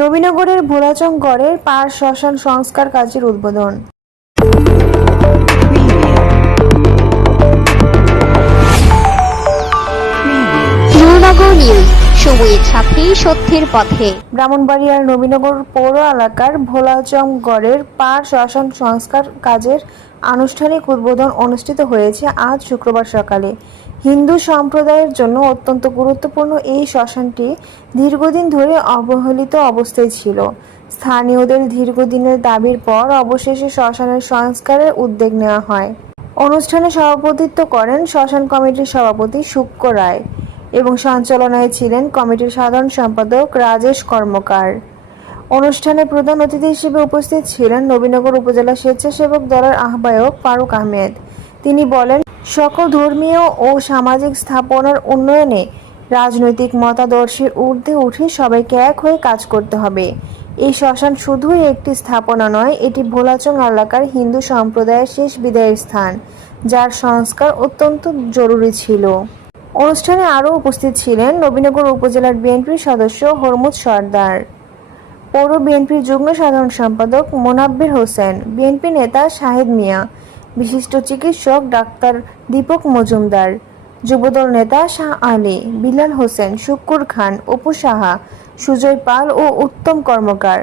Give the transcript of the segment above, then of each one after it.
নবীনগরের ভোলাচং গড়ের পাড় শ্মশান সংস্কার কাজের উদ্বোধন। নূরনগর নিউজ, সময়ের সাথে সত্যের পথে। ব্রাহ্মণবাড়িয়ার নবীনগর পৌর এলাকার ভোলাচং গড়ের পাড় শ্মশান সংস্কার কাজের আনুষ্ঠানিক উদ্বোধন অনুষ্ঠিত হয়েছে আজ শুক্রবার সকালে। হিন্দু সম্প্রদায়ের জন্য অত্যন্ত গুরুত্বপূর্ণ এই শ্মশানটি দীর্ঘদিন ধরে অবহেলিত অবস্থায় ছিল। স্থানীয়দের দীর্ঘদিনের দাবির পর অবশেষে শ্মশানের সংস্কারের উদ্যোগ নেওয়া হয়। অনুষ্ঠানে সভাপতিত্ব করেন শ্মশান কমিটির সভাপতি শুক্র রায় এবং সঞ্চালনায় ছিলেন কমিটির সাধারণ সম্পাদক রাজেশ কর্মকার। অনুষ্ঠানে প্রধান অতিথি হিসেবে উপস্থিত ছিলেন নবীনগর উপজেলা স্বেচ্ছাসেবক দলের আহ্বায়ক ফারুক আহমেদ। তিনি বলেন, সকল ধর্মীয় ও সামাজিক স্থাপনার উন্নয়নে রাজনৈতিক মতাদর্শের ঊর্ধ্বে উঠে সবাইকে এক হয়ে কাজ করতে হবে। এই শ্মশান শুধুই একটি স্থাপনা নয়, এটি ভোলাচং এলাকার হিন্দু সম্প্রদায়ের শেষ বিদায়ের স্থান, যার সংস্কার অত্যন্ত জরুরি ছিল। অনুষ্ঠানে আরও উপস্থিত ছিলেন নবীনগর উপজেলার বিএনপির সদস্য হরমুদ সর্দার, পৌর বিএনপির যুগ্ম সাধারণ সম্পাদক মোনাব্বির হোসেন, বিএনপি নেতা শাহেদ মিয়া, বিশিষ্ট চিকিৎসক ডাক্তার দীপক মজুমদার, যুবদল নেতা শাহ আলী, বিলাল হোসেন, শুক্কুর খান, অপু সাহা, সুজয় পাল ও উত্তম কর্মকার।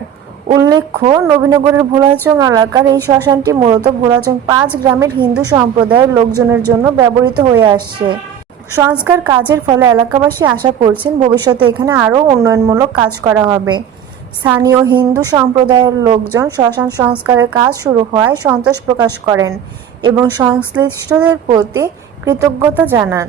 উল্লেখ্য, নবীনগরের ভোলাচং এলাকার এই শ্মশানটি মূলত ভোলাচং 5 গ্রামের হিন্দু সম্প্রদায়ের লোকজনের জন্য ব্যবহৃত হয়ে আসছে। সংস্কার কাজের ফলে এলাকাবাসী আশা করছেন ভবিষ্যতে এখানে আরও উন্নয়নমূলক কাজ করা হবে। স্থানীয় হিন্দু সম্প্রদায়ের লোকজন শ্মশান সংস্কারের কাজ শুরু হওয়ায় সন্তোষ প্রকাশ করেন এবং সংশ্লিষ্টদের প্রতি কৃতজ্ঞতা জানান।